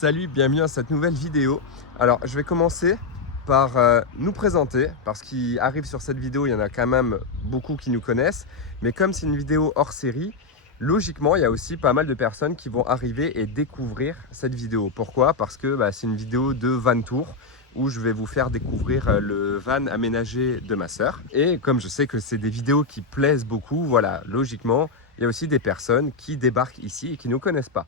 Salut, bienvenue dans cette nouvelle vidéo. Alors je vais commencer par nous présenter, parce qu'il arrive sur cette vidéo, il y en a quand même beaucoup qui nous connaissent, mais comme c'est une vidéo hors série, logiquement il y a aussi pas mal de personnes qui vont arriver et découvrir cette vidéo. Pourquoi? Parce que c'est une vidéo de van tour, où je vais vous faire découvrir le van aménagé de ma sœur. Et comme je sais que c'est des vidéos qui plaisent beaucoup, voilà, logiquement, il y a aussi des personnes qui débarquent ici et qui ne nous connaissent pas.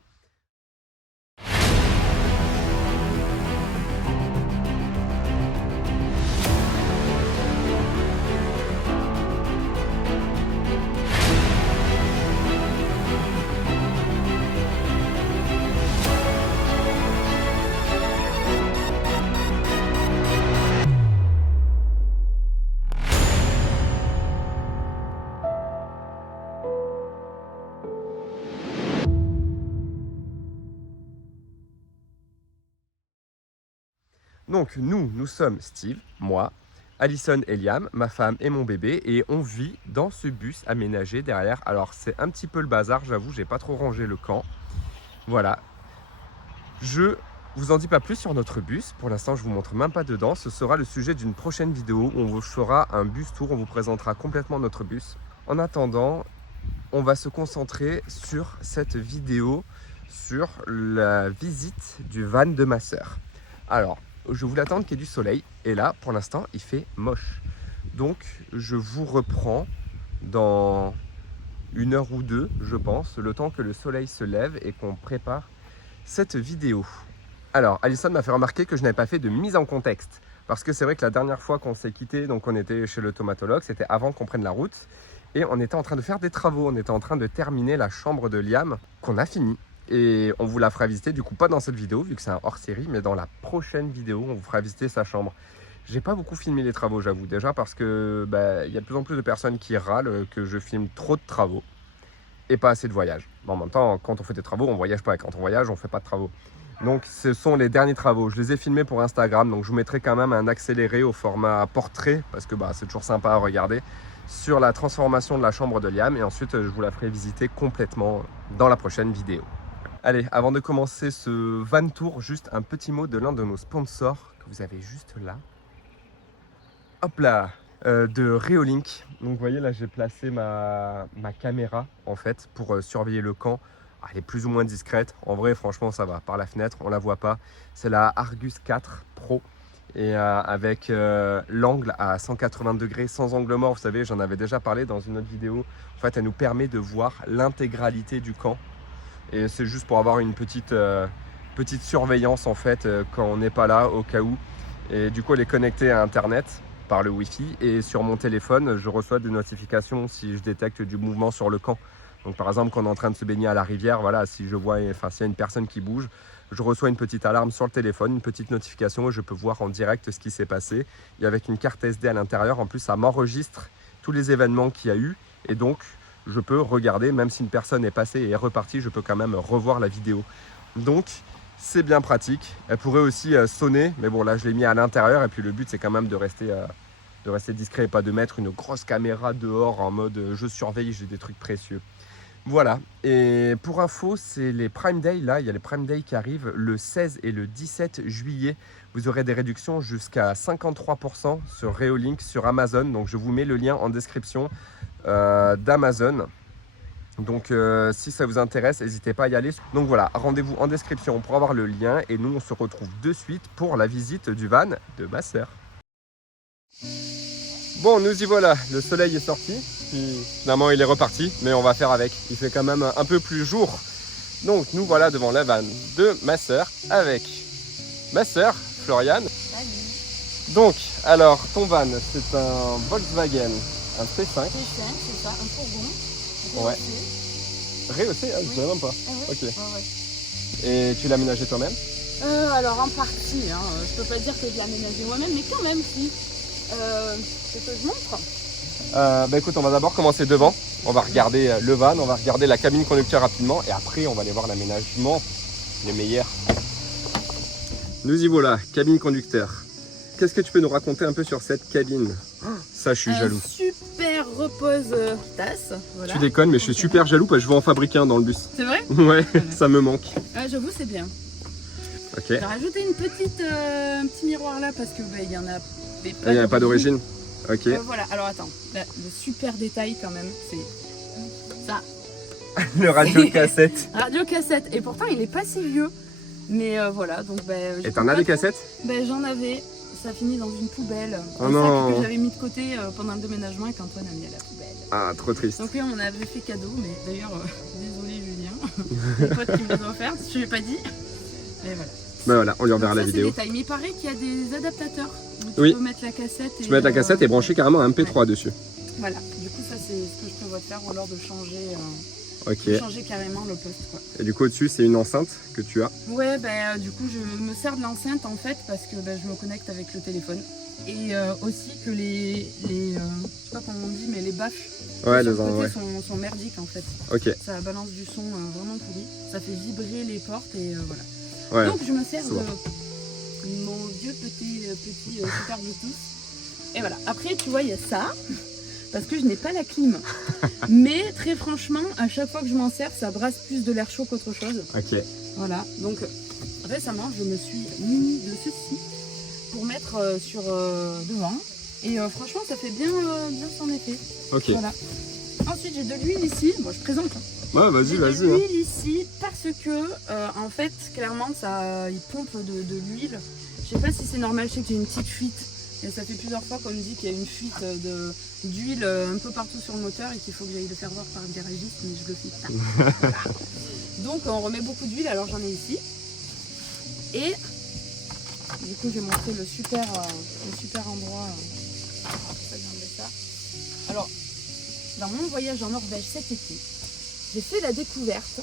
Donc nous sommes Steve, moi, Alison et Liam, ma femme et mon bébé, et on vit dans ce bus aménagé derrière. Alors c'est un petit peu le bazar, j'avoue, j'ai pas trop rangé le camp. Voilà. Je vous en dis pas plus sur notre bus, pour l'instant je vous montre même pas dedans. Ce sera le sujet d'une prochaine vidéo où on vous fera un bus tour, on vous présentera complètement notre bus. En attendant, on va se concentrer sur cette vidéo, sur la visite du van de ma sœur. Alors, je voulais attendre qu'il y ait du soleil, et là, pour l'instant, il fait moche. Donc, je vous reprends dans 1 heure ou 2, je pense, le temps que le soleil se lève et qu'on prépare cette vidéo. Alors, Alison m'a fait remarquer que je n'avais pas fait de mise en contexte, parce que c'est vrai que la dernière fois qu'on s'est quitté, donc on était chez le tomatologue, c'était avant qu'on prenne la route, et on était en train de faire des travaux, on était en train de terminer la chambre de Liam, qu'on a fini. Et on vous la fera visiter, du coup pas dans cette vidéo vu que c'est un hors-série, mais dans la prochaine vidéo on vous fera visiter sa chambre. J'ai pas beaucoup filmé les travaux, j'avoue, déjà parce que y a de plus en plus de personnes qui râlent que je filme trop de travaux et pas assez de voyages. En même temps, quand on fait des travaux, on voyage pas, et quand on voyage, on fait pas de travaux. Donc ce sont les derniers travaux, je les ai filmés pour Instagram, donc je vous mettrai quand même un accéléré au format portrait, parce que c'est toujours sympa à regarder, sur la transformation de la chambre de Liam, et ensuite je vous la ferai visiter complètement dans la prochaine vidéo. Allez, avant de commencer ce van tour, juste un petit mot de l'un de nos sponsors que vous avez juste là. Hop là, de Reolink. Donc vous voyez là, j'ai placé ma caméra en fait pour surveiller le camp. Elle est plus ou moins discrète. En vrai, franchement, ça va. Par la fenêtre, on la voit pas. C'est la Argus 4 Pro. Et avec l'angle à 180 degrés sans angle mort, vous savez, j'en avais déjà parlé dans une autre vidéo. En fait, elle nous permet de voir l'intégralité du camp. Et c'est juste pour avoir une petite surveillance en fait quand on n'est pas là au cas où. Et du coup elle est connectée à internet par le wifi, et sur mon téléphone je reçois des notifications si je détecte du mouvement sur le camp. Donc par exemple quand on est en train de se baigner à la rivière, voilà, si je vois, s'il y a une personne qui bouge, je reçois une petite alarme sur le téléphone, une petite notification, et je peux voir en direct ce qui s'est passé. Et avec une carte SD à l'intérieur, en plus ça m'enregistre tous les événements qu'il y a eu, et donc je peux regarder, même si une personne est passée et est repartie, je peux quand même revoir la vidéo. Donc c'est bien pratique. Elle pourrait aussi sonner, mais bon là je l'ai mis à l'intérieur, et puis le but c'est quand même de rester discret et pas de mettre une grosse caméra dehors en mode je surveille, j'ai des trucs précieux. Voilà, et pour info, c'est les Prime Day, là il y a les Prime Day qui arrivent le 16 et le 17 juillet. Vous aurez des réductions jusqu'à 53% sur Reolink, sur Amazon, donc je vous mets le lien en description d'Amazon. Donc si ça vous intéresse, n'hésitez pas à y aller. Donc voilà, rendez-vous en description pour avoir le lien, et nous on se retrouve de suite pour la visite du van de ma sœur. Bon, nous y voilà, le soleil est sorti, puis finalement il est reparti, mais on va faire avec, il fait quand même un peu plus jour. Donc nous voilà devant la van de ma sœur avec ma sœur Floriane. Salut. Donc alors ton van, c'est un Volkswagen, un T5. T5, c'est ça, un fourgon. Ouais. Rehaussé, je ne savais même pas. Ouais. Ok. Ouais. Et tu l'as aménagé toi-même? Alors en partie, je peux pas dire que je l'ai aménagé moi-même, mais quand même si. C'est que je montre. Écoute, on va d'abord commencer devant. On va regarder le van, on va regarder la cabine conducteur rapidement, et après on va aller voir l'aménagement, le meilleur. Nous y voilà, cabine conducteur. Qu'est-ce que tu peux nous raconter un peu sur cette cabine? Ça, je suis jaloux. Super repose-tasse. Voilà. Tu déconnes, mais je suis super jaloux parce que je veux en fabriquer un dans le bus. C'est vrai? Ouais, ça me manque. J'avoue, c'est bien. Ok. J'ai rajouté un petit miroir là parce que il y en a Il n'y a pas d'origine. Ok. Voilà, alors attends, là, le super détail quand même, c'est ça. Le radio-cassette. Radio-cassette, et pourtant il est pas si vieux. Mais voilà, donc Et t'en as des cassettes? J'en avais, ça finit dans une poubelle. Oh Un non. sac que j'avais mis de côté pendant le déménagement et qu'Antoine a mis à la poubelle. Ah, trop triste. Donc oui, on avait fait cadeau, mais d'ailleurs, désolé Julien, les potes qui me les ont offerts, je ne l'ai pas dit. Mais voilà. Bah voilà, on lui enverra Donc la ça, vidéo. Mais il paraît qu'il y a des adaptateurs. Où tu Oui. peux mettre la cassette. Tu mets la cassette et brancher carrément un MP3 ouais. dessus. Voilà, du coup ça c'est ce que je prévois de faire ou alors de changer, Ok. changer carrément le poste. Quoi. Et du coup au-dessus c'est une enceinte que tu as. Ouais, du coup je me sers de l'enceinte en fait parce que je me connecte avec le téléphone. Et aussi que je sais pas comment on dit, mais les baffes Ouais, sur les le côté ouais. sont merdiques en fait. Ok. Ça balance du son vraiment pourri, ça fait vibrer les portes et voilà. Ouais. Donc je me sers souvent. de mon vieux petit super Bluetooth. Et voilà, après tu vois il y a ça, parce que je n'ai pas la clim. Mais très franchement, à chaque fois que je m'en sers, ça brasse plus de l'air chaud qu'autre chose. Ok. Voilà, donc récemment je me suis munie de ceci pour mettre sur devant. Et franchement ça fait bien son effet. Ok. Voilà. Ensuite j'ai de l'huile ici, bon je présente. Hein. Ouais, vas-y, J'ai vas-y. de l'huile ici parce que en fait clairement il pompe de l'huile. Je sais pas si c'est normal, je sais que j'ai une petite fuite. Et ça fait plusieurs fois qu'on me dit qu'il y a une fuite d'huile un peu partout sur le moteur et qu'il faut que j'aille le faire voir par un garagiste, mais je le fais pas. Donc on remet beaucoup d'huile, alors j'en ai ici. Et du coup je vais montrer le super endroit. Ça. Alors, dans mon voyage en Norvège cet été, j'ai fait la découverte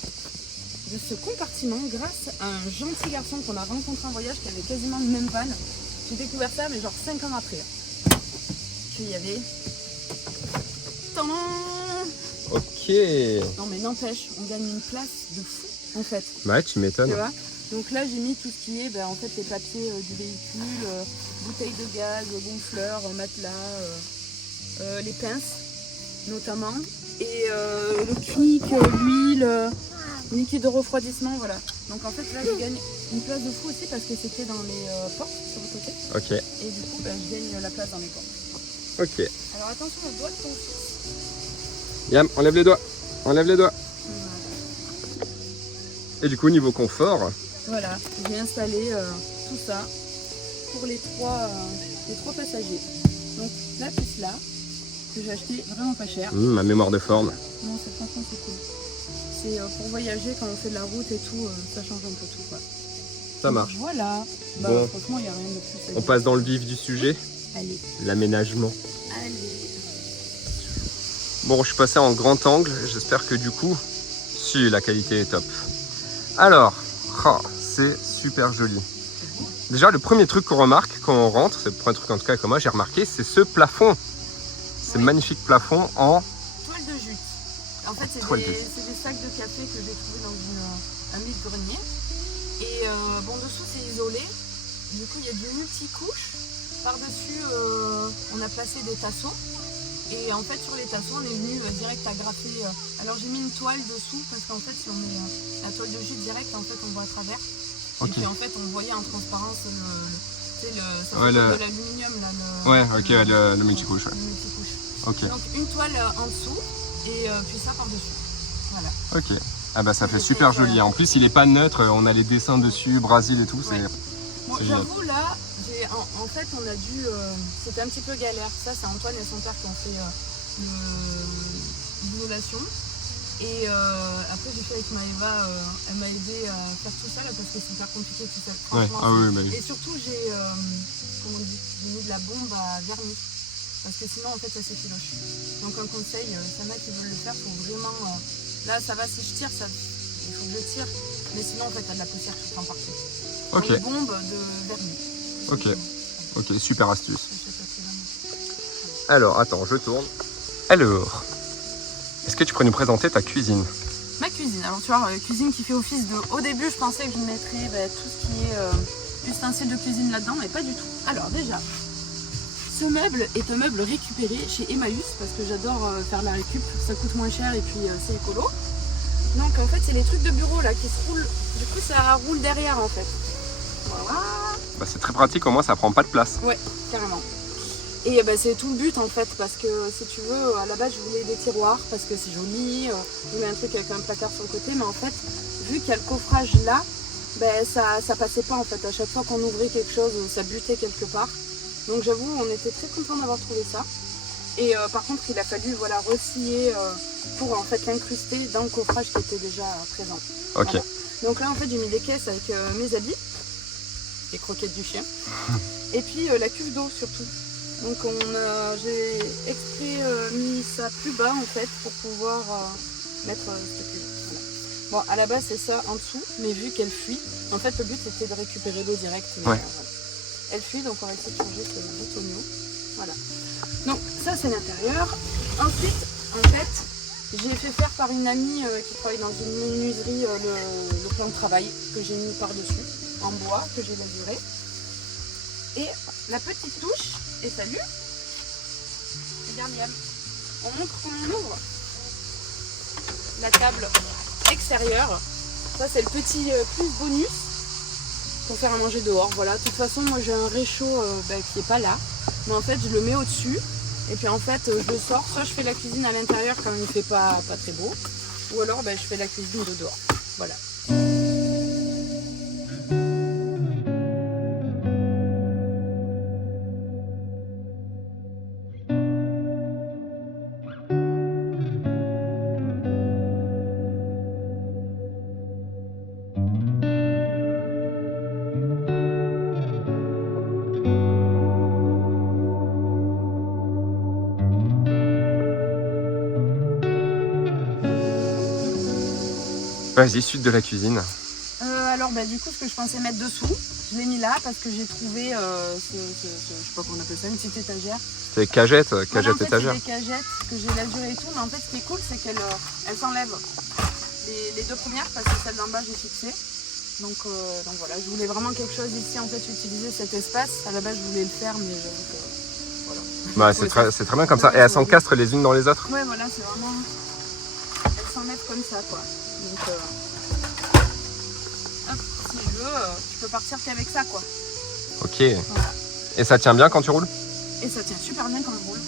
de ce compartiment grâce à un gentil garçon qu'on a rencontré en voyage qui avait quasiment le même van. J'ai découvert ça, mais genre 5 ans après. Qu'il y avait... Tadam ! Ok. Non mais n'empêche, on gagne une place de fou en fait. Ouais, tu m'étonnes. Tu vois ? Donc là j'ai mis tout ce qui est en fait les papiers du véhicule, bouteilles de gaz, gonfleurs, matelas, les pinces notamment. Et le cric, l'huile, liquide de refroidissement, voilà. Donc en fait là je gagne une place de fou aussi parce que c'était dans les portes sur le côté. Ok. Et du coup je gagne la place dans les portes. Ok. Alors attention au doigt de ton fils. Yam, enlève les doigts. Enlève les doigts. Voilà. Et du coup, niveau confort. Voilà, j'ai installé tout ça pour les trois passagers. Donc la puce là, que j'ai acheté vraiment pas cher. Ma mémoire de forme. Non, franchement c'est cool. C'est pour voyager quand on fait de la route et tout, ça change un peu tout quoi. Ça marche. Donc, voilà, Bon. franchement il n'y a rien de plus à On dire. passe dans le vif du sujet. Allez, L'aménagement. allez. Bon, je suis passé en grand angle. J'espère que du coup, si la qualité est top. Alors, c'est super joli. Déjà, le premier truc qu'on remarque quand on rentre, c'est le premier truc en tout cas que moi j'ai remarqué, c'est ce plafond. Ce magnifique plafond en Toile de jute. En fait, c'est des sacs de café que j'ai trouvé dans un vide-grenier. Et dessous c'est isolé. Du coup, il y a du multicouche. Par-dessus, on a placé des tasseaux. Et en fait, sur les tasseaux, on est venu direct agraffer. Alors, j'ai mis une toile dessous parce qu'en fait, si on met la toile de jute direct, en fait, on voit à travers. Ok. Et puis, en fait, on voyait en transparence Ouais, de l'aluminium. Ouais, ok, le multicouche. Ouais. Le multicouche. Ok. Donc, une toile en dessous et puis ça par-dessus. Voilà. Ok. Ah bah ça fait super joli. En plus, il est pas neutre. On a les dessins dessus, Brésil et tout. Ouais. Bon, c'est génial. j'avoue, là, en fait, on a dû... c'était un petit peu galère. Ça, c'est Antoine et son père qui ont fait l'isolation. Et après, j'ai fait avec Maëva. Elle m'a aidé à faire tout ça, là, parce que c'est hyper compliqué tout ça. Ouais. Ah oui, bah oui. Et surtout, j'ai mis de la bombe à vernis. Parce que sinon, en fait, ça s'effiloche. Donc, un conseil, s'il y en a qui veulent le faire, il faut vraiment... là, ça va, si je tire, il faut que je tire. Mais sinon, en fait, t'as de la poussière qui prend partout. Ok. Une bombe de vernis. Ok. Ok, super astuce. Alors, attends, je tourne. Alors, est-ce que tu pourrais nous présenter ta cuisine? Ma cuisine. Alors, tu vois, cuisine qui fait office de... Au début, je pensais que je mettrais tout ce qui est ustensiles de cuisine là-dedans, mais pas du tout. Alors, déjà... Ce meuble est un meuble récupéré chez Emmaüs parce que j'adore faire la récup, ça coûte moins cher et puis c'est écolo. Donc en fait c'est les trucs de bureau là qui se roulent, du coup ça roule derrière en fait. Voilà. Bah, c'est très pratique, au moins ça prend pas de place. Ouais, carrément. Et c'est tout le but en fait, parce que si tu veux, à la base je voulais des tiroirs parce que c'est joli, je voulais un truc avec un placard sur le côté, mais en fait, vu qu'il y a le coffrage là, ça passait pas en fait. À chaque fois qu'on ouvrait quelque chose, ça butait quelque part. Donc j'avoue, on était très contents d'avoir trouvé ça. Et par contre, il a fallu voilà, rescier pour en fait l'incruster dans le coffrage qui était déjà présent. Ok. Voilà. Donc là en fait, j'ai mis des caisses avec mes habits, les croquettes du chien, et puis la cuve d'eau surtout. Donc j'ai exprès mis ça plus bas en fait pour pouvoir mettre cette cuve. Voilà. Bon, à la base c'est ça en dessous, mais vu qu'elle fuit, en fait le but c'était de récupérer l'eau directe. Mais, Ouais. voilà. Elle fuit, donc on va essayer de changer ce boutonnier. Voilà. Donc ça c'est l'intérieur. Ensuite, en fait, j'ai fait faire par une amie qui travaille dans une menuiserie le plan de travail que j'ai mis par-dessus, en bois, que j'ai lasuré. Et la petite touche, et salut, regarde Liam, on montre comment on ouvre la table extérieure. Ça c'est le petit plus bonus pour faire à manger dehors. Voilà, de toute façon moi j'ai un réchaud qui est pas là, mais en fait je le mets au-dessus et puis en fait je le sors, soit je fais la cuisine à l'intérieur quand il fait pas très beau, ou alors je fais la cuisine de dehors. Voilà. Vas-y, suite de la cuisine. Alors du coup ce que je pensais mettre dessous, je l'ai mis là parce que j'ai trouvé je sais pas comment on appelle ça, une petite étagère. C'est cagette Voilà, en fait, étagère. c'est des cagettes que j'ai lasurées et tout, mais en fait ce qui est cool c'est qu'elles s'enlèvent les deux premières parce que celle d'en bas j'ai fixé. Donc voilà, je voulais vraiment quelque chose ici en fait, utiliser cet espace. À la base je voulais le faire mais j'avoue que voilà. Bah, c'est très bien comme ça. Et elles s'encastrent les unes dans les autres. Ouais voilà, c'est vraiment, elles s'enlèvent comme ça quoi. Donc hop, si je veux, tu peux partir qu'avec ça quoi. Ok. Voilà. Et ça tient bien quand tu roules? Et ça tient super bien quand je roule.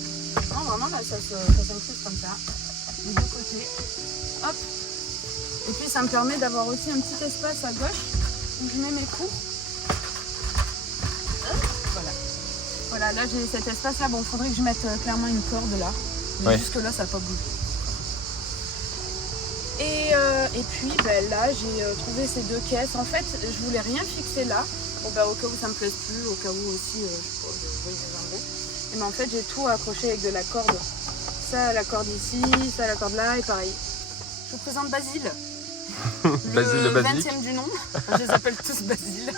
Non vraiment là ça s'incruste comme ça, des deux côtés. Hop. Et puis ça me permet d'avoir aussi un petit espace à gauche où je mets mes coups. Voilà. Voilà, là j'ai cet espace là. Bon, il faudrait que je mette clairement une corde là. Mais ouais. jusque là ça n'a pas bougé. Et puis là j'ai trouvé ces deux caisses. En fait je voulais rien fixer là. Bon, au cas où ça me plaise plus, au cas où aussi je vais les enlever. Et mais en fait j'ai tout accroché avec de la corde. Ça la corde ici, ça la corde là et pareil. Je vous présente Basile. Basile le basilic. 20e du nom. Je les appelle tous Basile.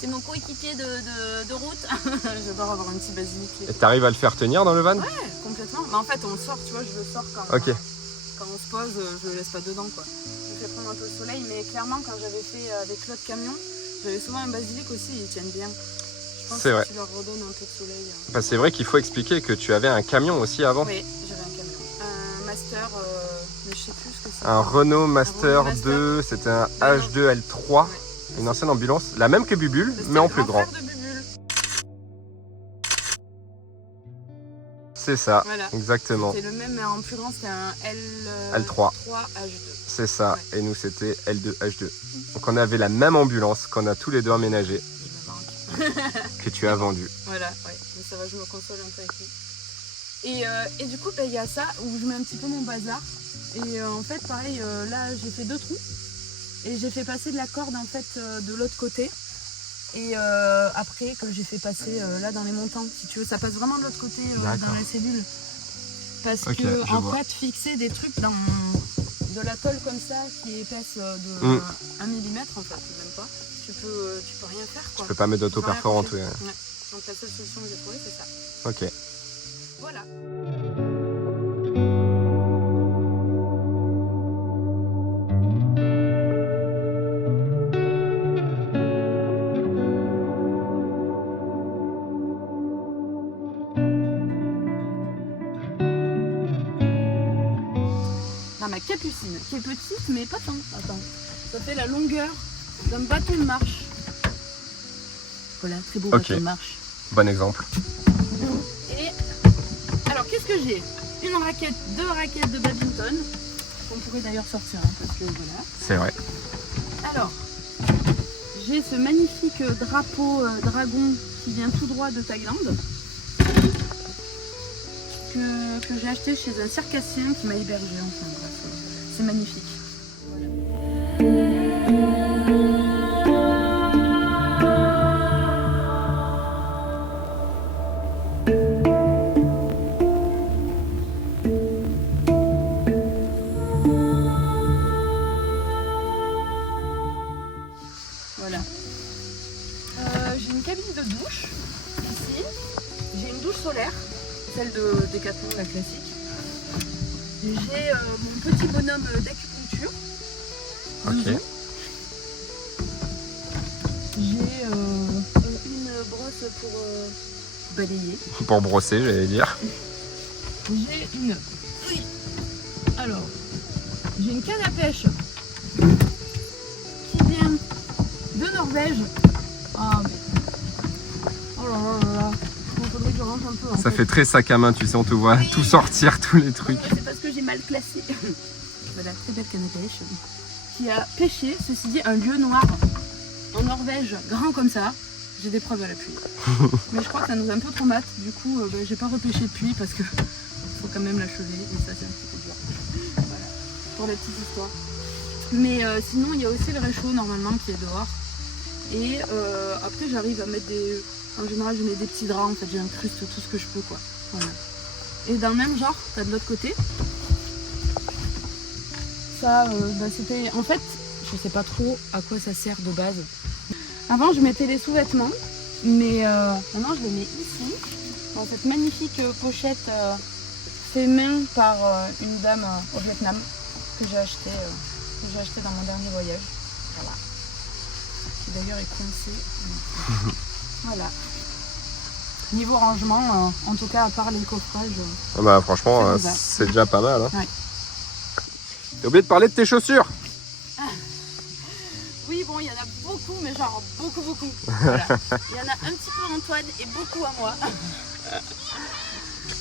C'est mon coéquipier de route. J'adore avoir un petit basilic. Et t'arrives à le faire tenir dans le van? Ouais, complètement. Mais en fait, on le sort, tu vois, je le sors quand, Ok. Quand on se pose, je le laisse pas dedans, quoi. Je fais prendre un peu le soleil, mais clairement, quand j'avais fait avec l'autre camion, j'avais souvent un basilic aussi, ils tiennent bien. Je pense C'est que vrai. tu leur redonnes un peu de soleil. Bah, c'est vrai qu'il faut expliquer que tu avais un camion aussi avant. Oui, j'avais un camion. Un Master, mais je sais plus ce que c'est. Un Renault Master Renault 2, c'était un H2 L3, Ouais. une ancienne ambulance, la même que Bubule, C'était mais en le plus grand. frère de Bubule. C'est ça, Voilà. exactement. C'était le même, mais en plus grand, c'était un L3. H2. C'est ça, Ouais. et nous c'était L2 H2. Donc on avait la même ambulance qu'on a tous les deux emménagé, Il me manque. que tu as vendue. Voilà, ouais. Mais ça va, je me console un peu avec lui. Et du coup, il y a ça où je mets un petit peu mon bazar. Et en fait, pareil, là, j'ai fait 2 trous. Et j'ai fait passer de la corde en fait de l'autre côté. Et après, que j'ai fait passer là dans les montants. Si tu veux, ça passe vraiment de l'autre côté dans la cellule. Parce Ok, que je en vois. fait, fixer des trucs dans de la tôle comme ça, qui est épaisse de 1 millimètre en fait, même pas, tu peux rien faire quoi. Tu peux pas mettre d'auto-perforant. Ouais. Donc la seule solution que j'ai trouvée, c'est ça. Ok. Voilà. Dans ma capucine, qui est petite mais pas tant. Attends, ça fait la longueur d'un bâton de marche. Voilà, très beau bâton de marche. Bon exemple. Et alors, qu'est-ce que j'ai? Une raquette, 2 raquettes de badminton. On pourrait d'ailleurs sortir, hein, parce que voilà. C'est vrai. Alors, j'ai ce magnifique drapeau dragon qui vient tout droit de Thaïlande. Que j'ai acheté chez un circassien qui m'a hébergé. Enfin bref, c'est magnifique. Voilà. J'ai une cabine de douche ici. J'ai une douche solaire. Celle de Decathlon, la classique. J'ai mon petit bonhomme d'acupuncture. Ok. J'ai une brosse pour balayer. Pour brosser, j'allais dire. J'ai une... Oui. Alors, j'ai une canne à pêche qui vient de Norvège. Ah, mais... Oh là là là là. Il faudrait que je range un peu. Ça fait très sac à main, tu sais, on te voit tout sortir, tous les trucs. C'est parce que j'ai mal classé. Voilà, très belle canne à pêche. Qui a pêché, ceci dit, un lieu noir en Norvège, grand comme ça. J'ai des preuves à l'appui. Mais je crois que ça nous a un peu trop mat. Du coup, j'ai pas repêché depuis parce que faut quand même l'achever. Et ça, c'est un petit peu dur. Voilà, pour la petite histoire. Mais sinon, il y a aussi le réchaud normalement qui est dehors. Et après, j'arrive à mettre des... En général, je mets des petits draps, en fait, j'incruste tout ce que je peux, quoi. Voilà. Et dans le même genre, t'as de l'autre côté. Ça, c'était... En fait, je sais pas trop à quoi ça sert de base. Avant, je mettais les sous-vêtements, mais maintenant, je les mets ici, dans cette magnifique pochette fait main par une dame au Vietnam, que j'ai acheté dans mon dernier voyage. Voilà. Qui d'ailleurs est coincée. Voilà. Niveau rangement, en tout cas à part les coffrages. Bah franchement, c'est déjà pas mal. Hein. Ouais. T'as oublié de parler de tes chaussures. Oui, bon, il y en a beaucoup, mais genre beaucoup. Voilà. Il y en a un petit peu à Antoine et beaucoup à moi.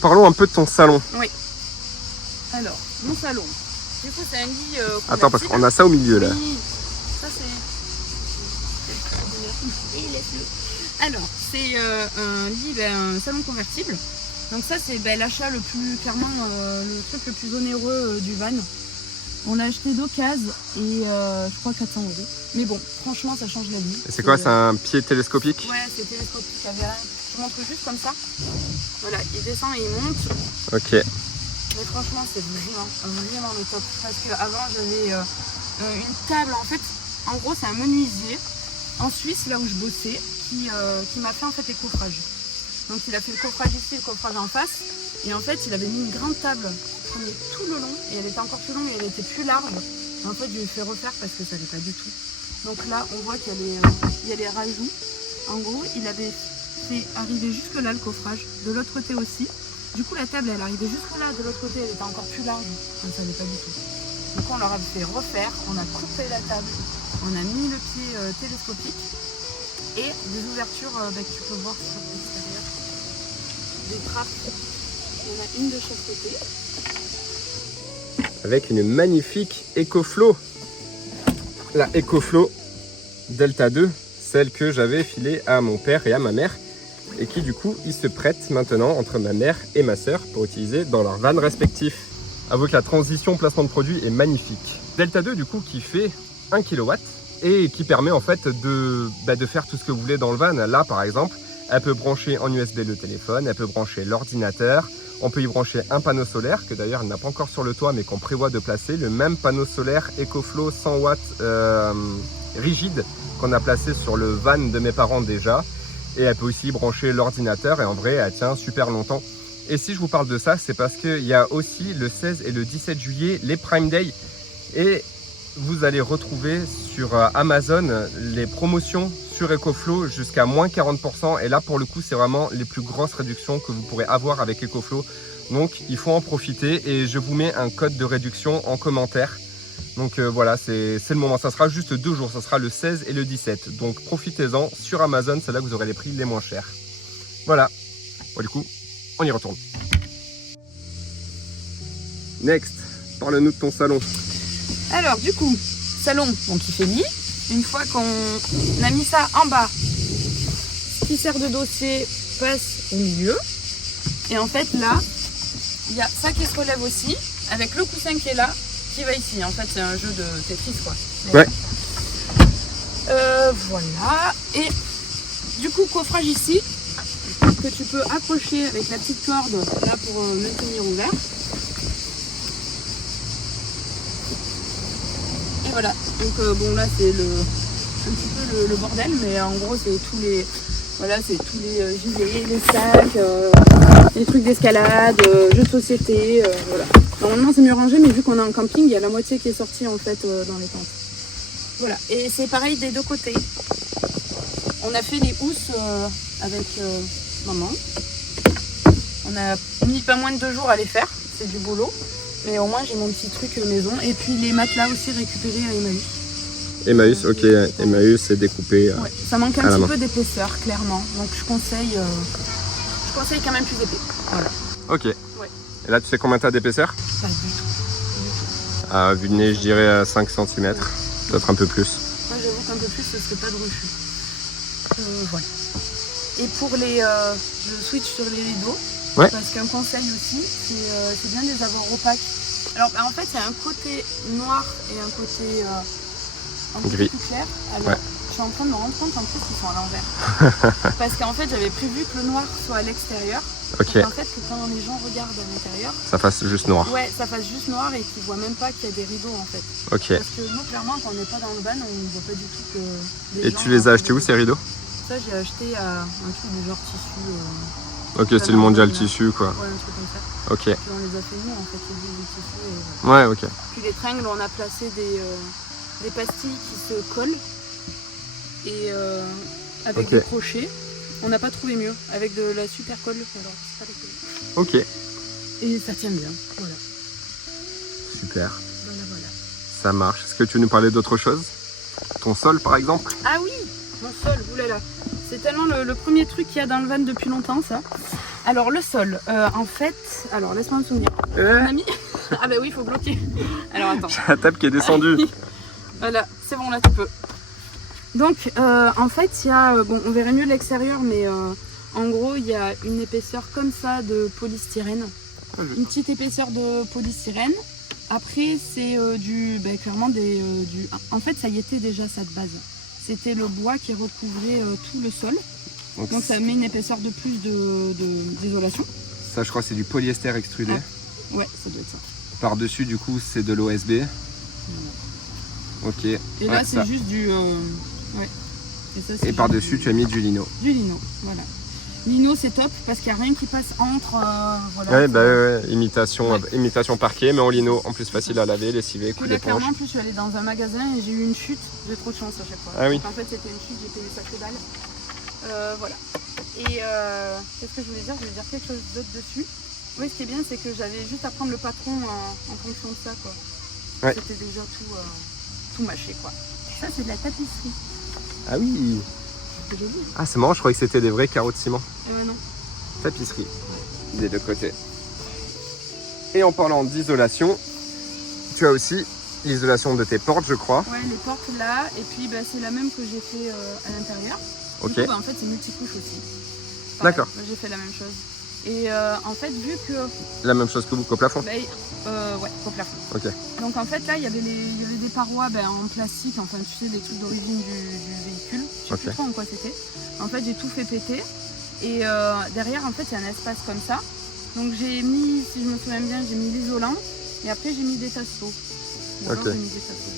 Parlons un peu de ton salon. Oui. Alors, mon salon. Du coup, c'est un lit. Attends, parce qu'on a ça au milieu là. Oui, ça c'est. Alors, c'est un lit, un salon convertible. Donc ça, c'est l'achat le plus, clairement, le truc le plus onéreux du van. On l'a acheté d'occasion et je crois 400 €. Mais bon, franchement, ça change la vie. C'est quoi, c'est un pied télescopique? Ouais, c'est télescopique. Je montre juste comme ça. Voilà, il descend et il monte. Ok. Mais franchement, c'est vraiment le top. Parce qu'avant, j'avais une table. En fait, en gros, c'est un menuisier en Suisse, là où je bossais, qui m'a fait en fait les coffrages. Donc il a fait le coffrage ici, le coffrage en face. Et en fait, il avait mis une grande table qui prenait tout le long. Et elle était encore plus longue et elle était plus large. Et en fait, je lui ai fait refaire parce que ça n'allait pas du tout. Donc là, on voit qu'il y a les rajouts. En gros, il avait fait arriver jusque là le coffrage. De l'autre côté aussi. Du coup, la table, elle arrivait jusque là. De l'autre côté, elle était encore plus large. Donc ça n'allait pas du tout. Donc on leur a fait refaire. On a coupé la table. On a mis le pied télescopique. Et des ouvertures que tu peux voir sur l'extérieur. Des trappes. Il y en a une de chaque côté. Avec une magnifique EcoFlow. La EcoFlow Delta 2, celle que j'avais filée à mon père et à ma mère. Et qui du coup, ils se prêtent maintenant entre ma mère et ma sœur pour utiliser dans leurs vannes respectifs. Avouez que la transition placement de produit est magnifique. Delta 2 du coup qui fait 1 kW et qui permet en fait de faire tout ce que vous voulez dans le van. Là par exemple, elle peut brancher en USB le téléphone, elle peut brancher l'ordinateur, on peut y brancher un panneau solaire que d'ailleurs elle n'a pas encore sur le toit mais qu'on prévoit de placer, le même panneau solaire EcoFlow 100 watts rigide qu'on a placé sur le van de mes parents déjà. Et elle peut aussi brancher l'ordinateur et en vrai elle tient super longtemps. Et si je vous parle de ça, c'est parce qu'il y a aussi le 16 et le 17 juillet les Prime Day. Et vous allez retrouver sur Amazon les promotions sur EcoFlow jusqu'à moins 40%. Et là pour le coup c'est vraiment les plus grosses réductions que vous pourrez avoir avec EcoFlow. Donc il faut en profiter et je vous mets un code de réduction en commentaire Donc voilà, c'est le moment. Ça sera juste 2 jours, ça sera le 16 et le 17. Donc profitez-en, sur Amazon, c'est là que vous aurez les prix les moins chers. Voilà, bon, du coup, on y retourne. Next, parle-nous de ton salon. Alors du coup, salon, donc il fait lit. Une fois qu'on a mis ça en bas, ce qui sert de dossier passe au milieu. Et en fait là, il y a ça qui se relève aussi, avec le coussin qui est là, qui va ici. En fait c'est un jeu de Tetris quoi. Ouais. Voilà. Et du coup coffrage ici, que tu peux accrocher avec la petite corde là pour maintenir ouvert. Et voilà, donc bon là c'est un petit peu le bordel, mais en gros c'est tous les gilets, les sacs, les trucs d'escalade, jeux de société, voilà. Normalement c'est mieux rangé, mais vu qu'on est en camping, il y a la moitié qui est sortie en fait dans les tentes. Voilà, et c'est pareil des deux côtés. On a fait les housses avec maman. On a mis pas moins de 2 jours à les faire, c'est du boulot. Mais au moins j'ai mon petit truc maison. Et puis les matelas aussi récupérés à Emmaüs. Emmaüs, ok, Emmaüs c'est découpé. Ouais, ça manque un petit peu d'épaisseur, clairement. Donc je conseille quand même plus épais. Voilà. Ok. Ouais. Et là tu sais combien t'as d'épaisseur? Pas du tout. À vue de nez, je dirais à 5 cm, peut-être un peu plus. Moi j'avoue qu'un peu plus ce serait pas de refus. Voilà. Et pour les... je switch sur les rideaux. Ouais. Parce qu'un conseil aussi, c'est bien de les avoir opaques. Alors en fait il y a un côté noir et un côté un peu gris. plus clair. Alors Ouais. je suis en train de me rendre compte en plus qu'ils sont à l'envers. Parce qu'en fait j'avais prévu que le noir soit à l'extérieur. Ok. En fait que quand les gens regardent à l'intérieur, Ça fasse juste noir. ouais, ça fasse juste noir et qu'ils voient même pas qu'il y a des rideaux en fait. Ok. Parce que nous clairement quand on n'est pas dans le van, on voit pas du tout que Et tu les as achetés où ces rideaux? Ça j'ai acheté à un truc du genre tissu. Ok, c'est le mondial tissu quoi. Ouais, un truc comme ça. Ok. Puis on les a fait nous en fait, les tissus. Et voilà. Ouais, ok. Puis les tringles, on a placé des pastilles qui se collent et avec Ok. des crochets. On n'a pas trouvé mieux, avec de la super colle. Alors, c'est pas la colle. Ok. Et ça tient bien, voilà. Super. Voilà. Ça marche. Est-ce que tu veux nous parler d'autre chose? Ton sol par exemple? Ah oui, mon sol, oulala. C'est tellement le premier truc qu'il y a dans le van depuis longtemps, ça. Alors, le sol, en fait... Alors, laisse-moi me souvenir. On a mis... Ah bah oui, il faut bloquer. Alors, attends. La table qui est descendue. Voilà, c'est bon, là, tu peux. Donc, en fait, il y a... bon, on verrait mieux l'extérieur, mais en gros, il y a une épaisseur comme ça de polystyrène. Une petite épaisseur de polystyrène. Après, c'est clairement du... En fait, ça y était déjà, ça de base. C'était le bois qui recouvrait tout le sol. Donc ça met une épaisseur de plus d'isolation. Ça, je crois, c'est du polyester extrudé. Ah. Ouais, ça doit être ça. Par-dessus, du coup, c'est de l'OSB. Ok. Et là, c'est ça. juste du... Ouais. Et par-dessus, tu as mis du lino. Du lino, voilà. Lino, c'est top parce qu'il n'y a rien qui passe entre. Voilà. Ouais, bah ouais, imitation parquet, mais en lino, en plus facile à laver, lessiver, coup Là, d'éponge. clairement, en plus, je suis allée dans un magasin et j'ai eu une chute. J'ai trop de chance à chaque fois. Ah oui. Donc, en fait, c'était une chute, j'ai payé ça que dalle. Voilà. Et qu'est-ce que je voulais dire? Je voulais dire quelque chose d'autre dessus. Oui, ce qui est bien, c'est que j'avais juste à prendre le patron en fonction de ça, quoi. Ouais. C'était déjà tout mâché, quoi. Ça, c'est de la tapisserie. Ah oui. C'est joli. Ah, c'est marrant, je croyais que c'était des vrais carreaux de ciment. Et ben non. Tapisserie, des deux côtés. Et en parlant d'isolation, tu as aussi l'isolation de tes portes, je crois. Ouais, les portes là, et puis bah, c'est la même que j'ai fait à l'intérieur. Ok. Du coup, bah, en fait, c'est multicouche aussi. Pareil, D'accord. J'ai fait la même chose. Et en fait, vu que... La même chose que vous qu'au plafond. Bah, ouais, au plafond. Ok. Donc en fait, là, il y avait des parois en plastique, enfin, tu sais, les trucs d'origine du véhicule. Je sais plus trop en quoi c'était. En fait, j'ai tout fait péter. Et derrière, en fait, il y a un espace comme ça. Donc j'ai mis, si je me souviens bien, j'ai mis l'isolant. Et après, j'ai mis des tasseaux. Ok.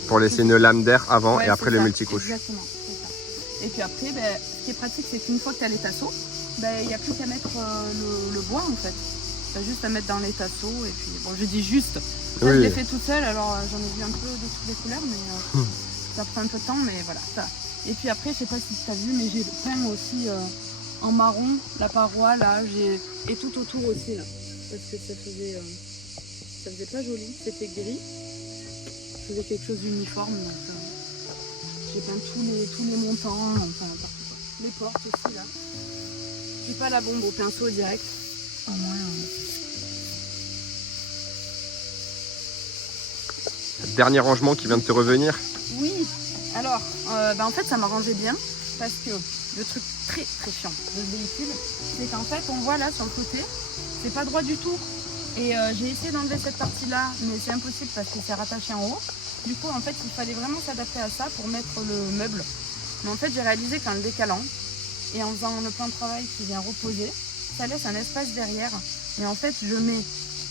Pour laisser une lame d'air avant et après le multicouche. Exactement, c'est ça. Et puis après, ce qui est pratique, c'est qu'une fois que tu as les tasseaux, il n'y a plus qu'à mettre le bois en fait. Tu as juste à mettre dans les tasseaux. Et puis, bon, je dis juste. Ça, Oui. je l'ai fait toute seule, alors j'en ai vu un peu de toutes les couleurs, mais ça prend un peu de temps, mais voilà. Ça. Et puis après, je sais pas si tu as vu, mais j'ai peint aussi en marron la paroi là, et tout autour aussi là. Parce que ça faisait pas joli, c'était gris. faisais quelque chose d'uniforme. Donc, j'ai peint tous les montants, enfin partout quoi. Les portes aussi là. J'ai pas la bombe au pinceau direct. Au moins. Dernier rangement qui vient de te revenir. Oui, alors en fait ça m'arrangeait bien parce que le truc très très chiant de ce véhicule, c'est qu'en fait on voit là sur le côté, c'est pas droit du tout. Et j'ai essayé d'enlever cette partie là, mais c'est impossible parce que c'est rattaché en haut. Du coup en fait il fallait vraiment s'adapter à ça pour mettre le meuble. Mais en fait j'ai réalisé qu'en le décalant et en faisant le plan de travail qui vient reposer, ça laisse un espace derrière. Et en fait je mets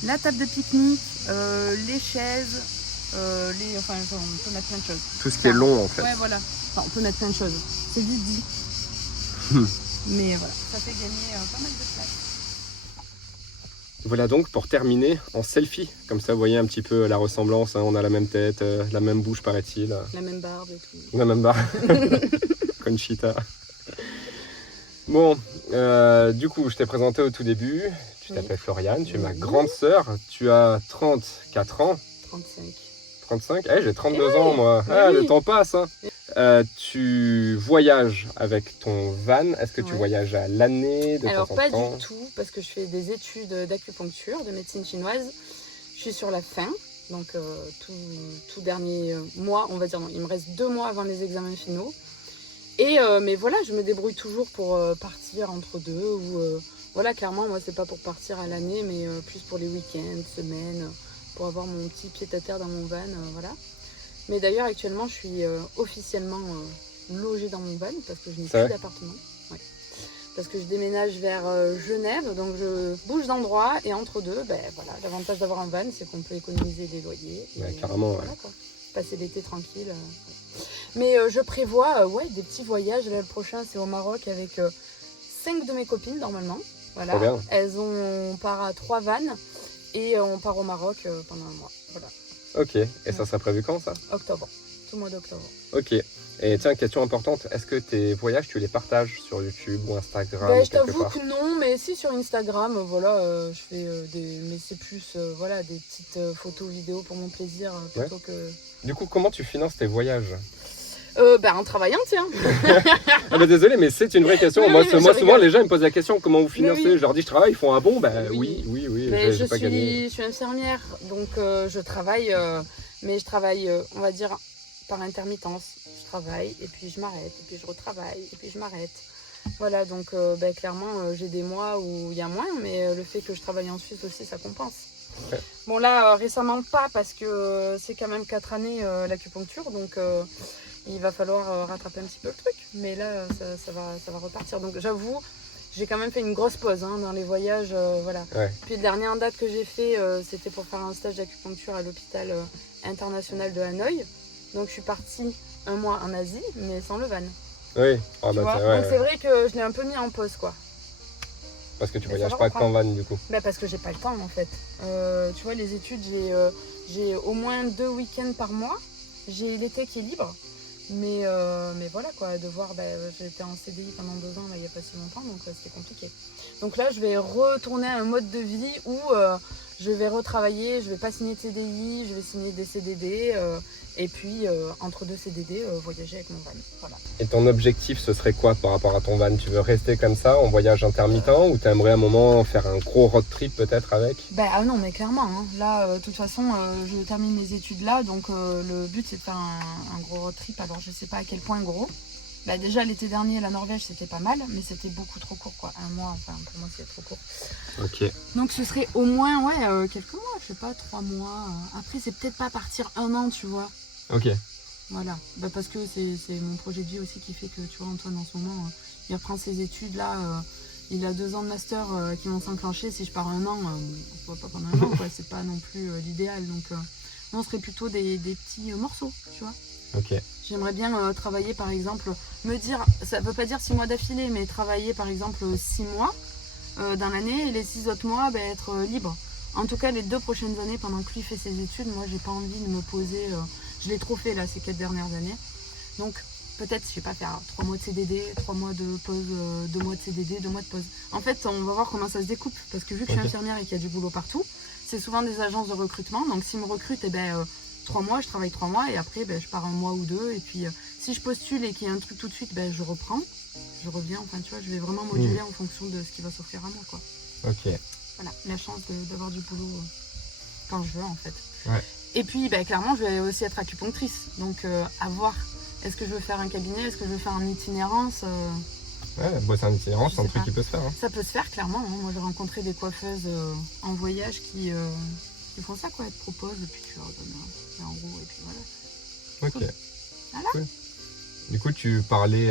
la table de pique-nique, les chaises, enfin on peut mettre plein de choses. Tout ce qui est long en fait. Ouais voilà, enfin, on peut mettre plein de choses. C'est vite dit. Mais voilà, ça fait gagner pas mal de place. Voilà donc pour terminer en selfie. Comme ça vous voyez un petit peu la ressemblance, hein. On a la même tête, la même bouche paraît-il. La même barbe et tout. La même barre. Conchita. Bon, du coup je t'ai présenté au tout début. Tu t'appelles Floriane, tu es ma grande sœur. Tu as 34 ans. 35. 35. J'ai 32 ans moi. Le temps passe. Hein. Tu voyages avec ton van. Est-ce que tu voyages à l'année de Alors temps en pas temps? du tout, parce que je fais des études d'acupuncture, de médecine chinoise. Je suis sur la fin, donc tout dernier mois, on va dire. Non, il me reste 2 mois avant les examens finaux. Et mais voilà, je me débrouille toujours pour partir entre deux. Ou voilà, clairement, moi c'est pas pour partir à l'année, mais plus pour les week-ends, semaines, pour avoir mon petit pied-à-terre dans mon van, voilà. Mais d'ailleurs, actuellement, je suis officiellement logée dans mon van parce que je n'ai plus d'appartement. Ouais. Parce que je déménage vers Genève, donc je bouge d'endroit et entre deux, voilà, l'avantage d'avoir un van, c'est qu'on peut économiser des loyers. Et, carrément, voilà, quoi. Passer l'été tranquille. Mais je prévois des petits voyages. Là, le prochain, c'est au Maroc avec 5 de mes copines, normalement. Voilà. On part à 3 vannes et on part au Maroc pendant un mois. Voilà. Ok, et ça sera prévu quand ça? Octobre, tout le mois d'octobre. Ok, et tiens, question importante, est-ce que tes voyages, tu les partages sur YouTube ou Instagram? Je t'avoue que non, mais si sur Instagram, voilà, je fais mais c'est plus voilà, des petites photos, vidéos pour mon plaisir plutôt que... Du coup, comment tu finances tes voyages? En travaillant, tiens. Désolé, mais c'est une vraie question. Moi, souvent, les gens ils me posent la question comment vous financez. Je leur dis je travaille, ils font un bon. Oui. Je suis infirmière, donc je travaille, mais je travaille, on va dire, par intermittence. Je travaille, et puis je m'arrête, et puis je retravaille, et puis je m'arrête. Voilà, donc clairement, j'ai des mois où il y a moins, mais le fait que je travaille en Suisse aussi, ça compense. Ouais. Bon, là, récemment, pas, parce que c'est quand même 4 années l'acupuncture, donc... il va falloir rattraper un petit peu le truc, mais là ça va repartir. Donc j'avoue, j'ai quand même fait une grosse pause dans les voyages, voilà. Ouais. Puis le dernier en date que j'ai fait, c'était pour faire un stage d'acupuncture à l'hôpital international de Hanoï. Donc je suis partie un mois en Asie, mais sans le van. Oui. Donc c'est vrai que je l'ai un peu mis en pause, quoi. Parce que tu voyages pas qu'en van du coup? Parce que j'ai pas le temps en fait. Tu vois, les études, j'ai au moins 2 week-ends par mois. J'ai l'été qui est libre. Mais voilà quoi, j'étais en CDI pendant 2 ans, il n'y a pas si longtemps, donc c'était compliqué. Donc là, je vais retourner à un mode de vie où je vais retravailler, je vais pas signer de CDI, je vais signer des CDD, et puis entre 2 CDD, voyager avec mon van. Voilà. Et ton objectif, ce serait quoi par rapport à ton van? Tu veux rester comme ça, en voyage intermittent, ou tu aimerais à un moment faire un gros road trip peut-être avec? Non, mais clairement, hein. Là, de toute façon, je termine mes études là, donc le but c'est de faire un gros road trip. Alors je sais pas à quel point gros. Déjà l'été dernier, la Norvège c'était pas mal, mais c'était beaucoup trop court quoi. 1 mois, enfin pour moi c'est trop court. Ok. Donc ce serait au moins quelques mois, je sais pas, 3 mois. Après c'est peut-être pas partir 1 an, tu vois. Ok. Voilà, parce que c'est mon projet de vie aussi qui fait que, tu vois, Antoine en ce moment, il reprend ses études là, il a 2 ans de master qui vont s'enclencher. Si je pars 1 an, pas pendant 1 an, quoi, c'est pas non plus l'idéal. Donc on serait plutôt des petits morceaux, tu vois. Ok. J'aimerais bien travailler par exemple, me dire, ça veut pas dire 6 mois d'affilée, mais travailler par exemple 6 mois dans l'année et les 6 autres mois être libre. En tout cas les 2 prochaines années pendant que lui fait ses études, moi j'ai pas envie de me poser, je l'ai trop fait là ces 4 dernières années. Donc peut-être je vais pas faire 3 mois de CDD, 3 mois de pause, 2 mois de CDD, 2 mois de pause. En fait on va voir comment ça se découpe, parce que vu que je suis infirmière et qu'il y a du boulot partout, c'est souvent des agences de recrutement, donc s'ils me recrutent, 3 mois, je travaille 3 mois et après je pars 1 mois ou 2. Et puis si je postule et qu'il y a un truc tout de suite, je reprends, je reviens. Enfin, tu vois, je vais vraiment moduler en fonction de ce qui va s'offrir à moi, quoi. Ok. Voilà, la chance d'avoir du boulot quand je veux, en fait. Ouais. Et puis, clairement, je vais aussi être acupunctrice. Donc, à voir, est-ce que je veux faire un cabinet, est-ce que je veux faire une itinérance Ouais, bosser en itinérance, c'est un truc qui peut se faire. Hein. Ça peut se faire, clairement. Hein. Moi, j'ai rencontré des coiffeuses en voyage qui font ça, quoi. Elles te proposent et puis tu leur donnes un euro et puis voilà. Ok. Cool. Voilà. Cool. Du coup, tu parlais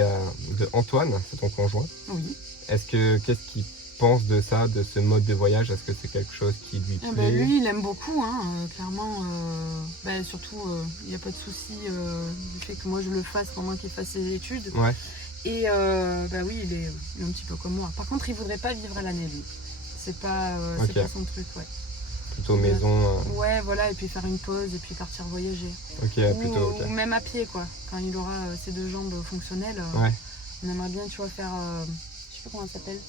de Antoine, c'est ton conjoint. Oui. Qu'est-ce qu'il pense de ça, de ce mode de voyage? Est-ce que c'est quelque chose qui lui plaît? Lui, il aime beaucoup, hein, clairement. Surtout, il n'y a pas de souci du fait que moi je le fasse pendant qu'il fasse ses études. Ouais. Et oui, il est un petit peu comme moi. Par contre, il voudrait pas vivre à l'année, lui. C'est pas son truc, ouais. Plutôt maison. Ouais, voilà, et puis faire une pause et puis partir voyager. Ou même à pied, quoi. Quand il aura ses 2 jambes fonctionnelles, on aimerait bien, tu vois, faire, je sais pas comment ça s'appelle.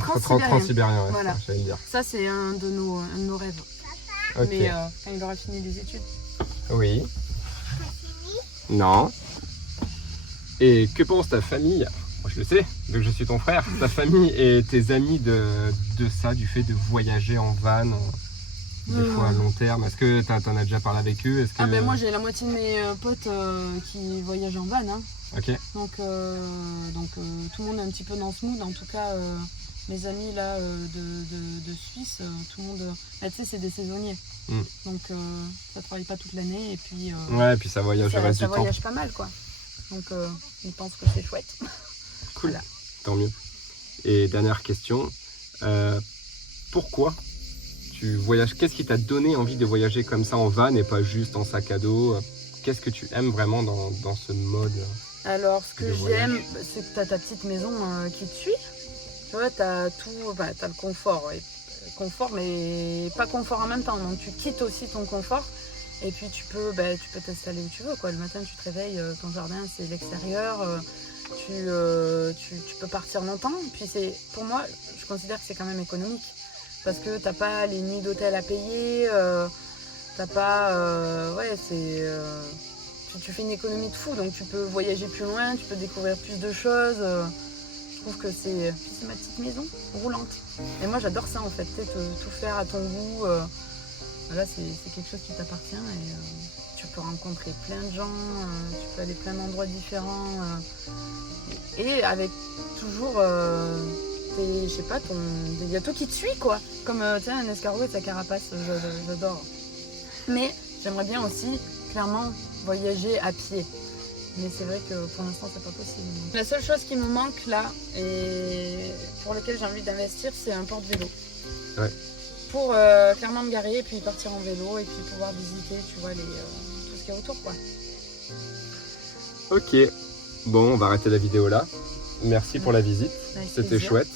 Transsibérien, ouais, voilà. j'allais le dire. Ça, c'est un de nos rêves. Okay. Mais quand il aura fini les études. Oui. Non. Et que pense ta famille? Moi, je le sais, vu que je suis ton frère. Ta famille et tes amis de ça, du fait de voyager en van, des fois à long terme. Est-ce que t'en as déjà parlé avec eux? Moi, j'ai la moitié de mes potes qui voyagent en van. Hein. Ok. Donc tout le monde est un petit peu dans ce mood. En tout cas, mes amis là de Suisse, tout le monde, tu sais, c'est des saisonniers. Donc ça travaille pas toute l'année et puis. Ouais, et puis ça voyage le reste du temps. Ça voyage pas mal, quoi. Donc je pense que c'est chouette. Cool. Voilà. Tant mieux. Et dernière question, pourquoi tu voyages? Qu'est-ce qui t'a donné envie de voyager comme ça en van et pas juste en sac à dos? Qu'est-ce que tu aimes vraiment dans ce mode? Alors, ce que j'aime, c'est que tu as ta petite maison qui te suit. Tu vois, tu as tout, tu as le confort. Ouais. Confort, mais pas confort en même temps. Donc, tu quittes aussi ton confort. Et puis, tu peux t'installer où tu veux, quoi. Le matin, tu te réveilles, ton jardin, c'est l'extérieur. Tu peux partir longtemps. Puis, pour moi, je considère que c'est quand même économique. Parce que tu n'as pas les nuits d'hôtel à payer. T'as pas... tu fais une économie de fou, donc tu peux voyager plus loin, tu peux découvrir plus de choses. Je trouve que c'est ma petite maison roulante. Et moi j'adore ça en fait, tout faire à ton goût. Là c'est quelque chose qui t'appartient et tu peux rencontrer plein de gens, tu peux aller plein d'endroits différents. Et avec toujours, je sais pas, il y a tout qui te suit quoi. Comme un escargot et sa carapace, j'adore. Mais j'aimerais bien aussi, clairement, voyager à pied. Mais c'est vrai que pour l'instant, c'est pas possible. La seule chose qui me manque là, et pour laquelle j'ai envie d'investir, c'est un porte-vélo. Ouais. Pour clairement me garer et puis partir en vélo et puis pouvoir visiter, tu vois, tout ce qu'il y a autour, quoi. Ok. Bon, on va arrêter la vidéo là. Merci pour la visite. C'était chouette.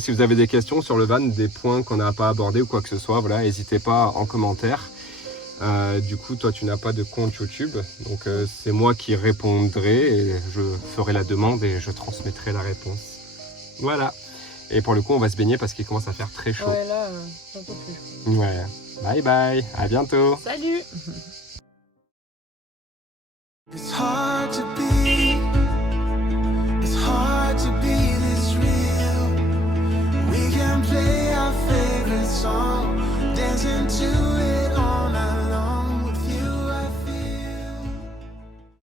Si vous avez des questions sur le van, des points qu'on n'a pas abordés ou quoi que ce soit, voilà, n'hésitez pas en commentaire. Du coup, toi, tu n'as pas de compte YouTube, donc c'est moi qui répondrai et je ferai la demande et je transmettrai la réponse. Voilà. Et pour le coup, on va se baigner parce qu'il commence à faire très chaud. Ouais, là, j'en peux plus. Ouais. Bye bye. À bientôt. Salut. It's hard to